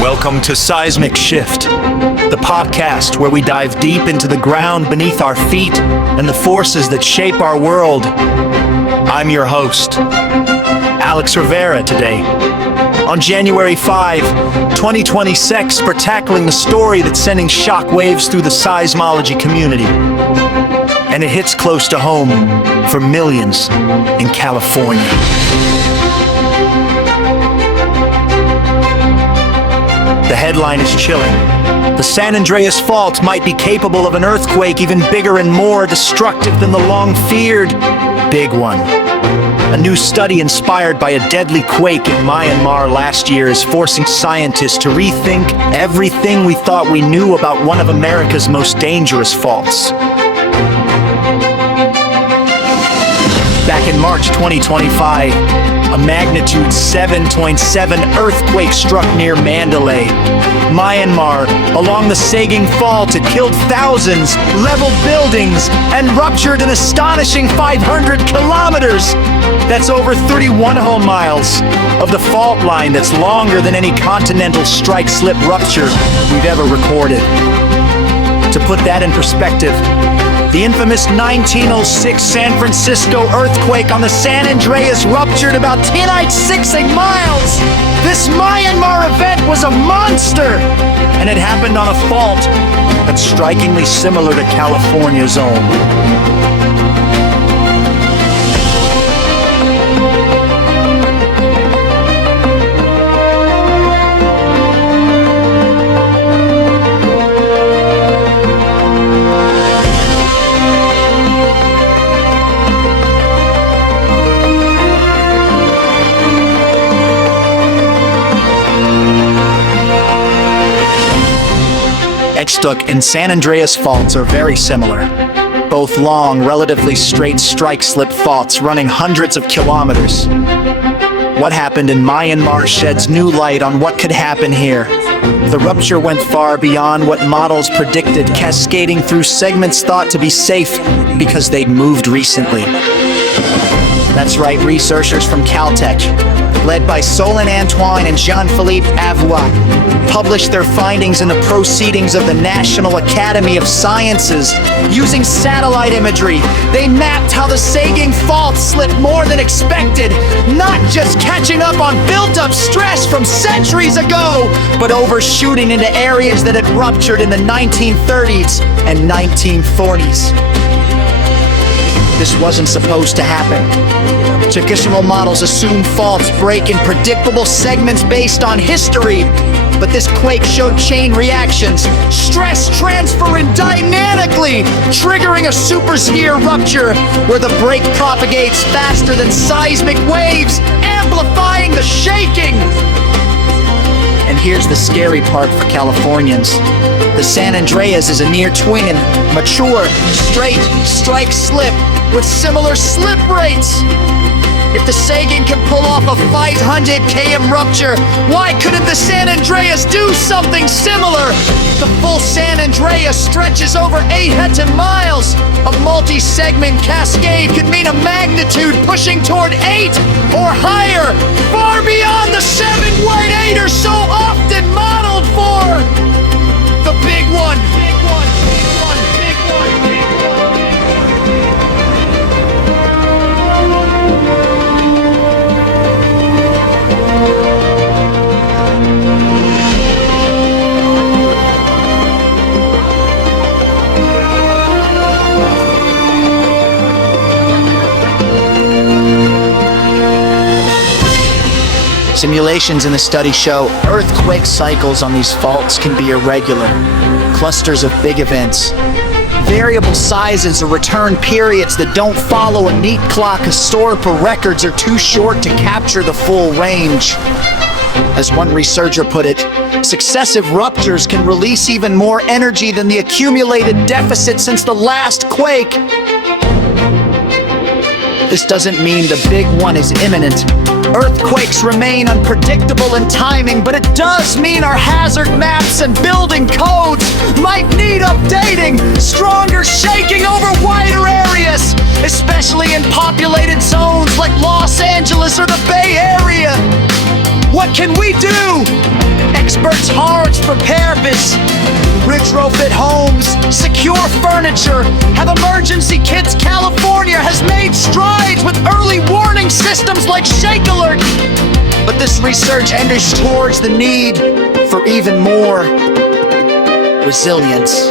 Welcome to Seismic Shift, the podcast where we dive deep into the ground beneath our feet and the forces that shape our world. I'm your host, Alex Rivera, today. On January 5, 2026, we're tackling the story that's sending shockwaves through the seismology community. And it hits close to home for millions in California. The headline is chilling. The San Andreas Fault might be capable of an earthquake even bigger and more destructive than the long-feared Big One. A new study inspired by a deadly quake in Myanmar last year is forcing scientists to rethink everything we thought we knew about one of America's most dangerous faults. Back in March 2025, a magnitude 7.7 earthquake struck near Mandalay, Myanmar. Along the sagging fault, it killed thousands, leveled buildings, and ruptured an astonishing 500 kilometers. That's over 31 whole miles of the fault line that's longer than any continental strike-slip rupture we've ever recorded. To put that in perspective, the infamous 1906 San Francisco earthquake on the San Andreas ruptured about 10.68 miles. This Myanmar event was a monster, and it happened on a fault that's strikingly similar to California's own. Stuck and San Andreas faults are very similar. Both long, relatively straight strike-slip faults running hundreds of kilometers. What happened in Myanmar sheds new light on what could happen here. The rupture went far beyond what models predicted, cascading through segments thought to be safe because they'd moved recently. That's right, researchers from Caltech, led by Solon Antoine and Jean-Philippe Avoua, published their findings in the Proceedings of the National Academy of Sciences. Using satellite imagery, they mapped how the sagging fault slipped more than expected, not just catching up on built-up stress from centuries ago, but overshooting into areas that had ruptured in the 1930s and 1940s. This wasn't supposed to happen. Traditional models assume faults break in predictable segments based on history, but this quake showed chain reactions, stress transferring dynamically, triggering a supersphere rupture where the break propagates faster than seismic waves, amplifying the shaking. And here's the scary part for Californians. The San Andreas is a near twin, mature, straight, strike-slip, with similar slip rates. If the sagging can pull off a 500 km rupture, why couldn't the San Andreas do something similar? The full San Andreas stretches over 800 miles. A multi-segment cascade could mean a magnitude pushing toward 8 or higher, far beyond the 7.8 or so often modeled for. The big one. Big one. Big one. Big one. Big one. Simulations in the study show earthquake cycles on these faults can be irregular, clusters of big events, variable sizes or return periods that don't follow a neat clock. Historical records are too short to capture the full range. As one researcher put it, successive ruptures can release even more energy than the accumulated deficit since the last quake. This doesn't mean the big one is imminent. Earthquakes remain unpredictable in timing, but it does mean our hazard maps and building codes might need updating. Stronger shaking over wider areas, densely in populated zones like Los Angeles or the Bay Area. What can we do? Experts hard to prepare this. Retrofit homes, secure furniture, have emergency kits. California has made strides with early warning systems like Shake Alert. But this research underscores the need for even more resilience.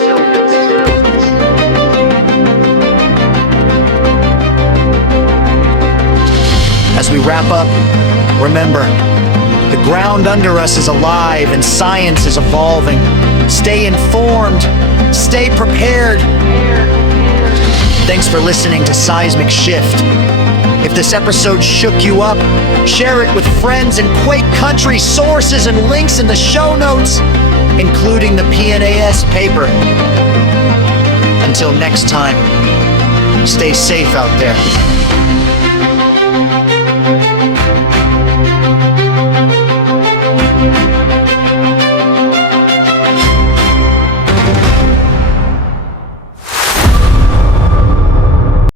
As we wrap up, remember, the ground under us is alive and science is evolving. Stay informed, stay prepared. Thanks for listening to Seismic Shift. If this episode shook you up, share it with friends in Quake Country. Sources and links in the show notes, including the PNAS paper. Until next time, stay safe out there.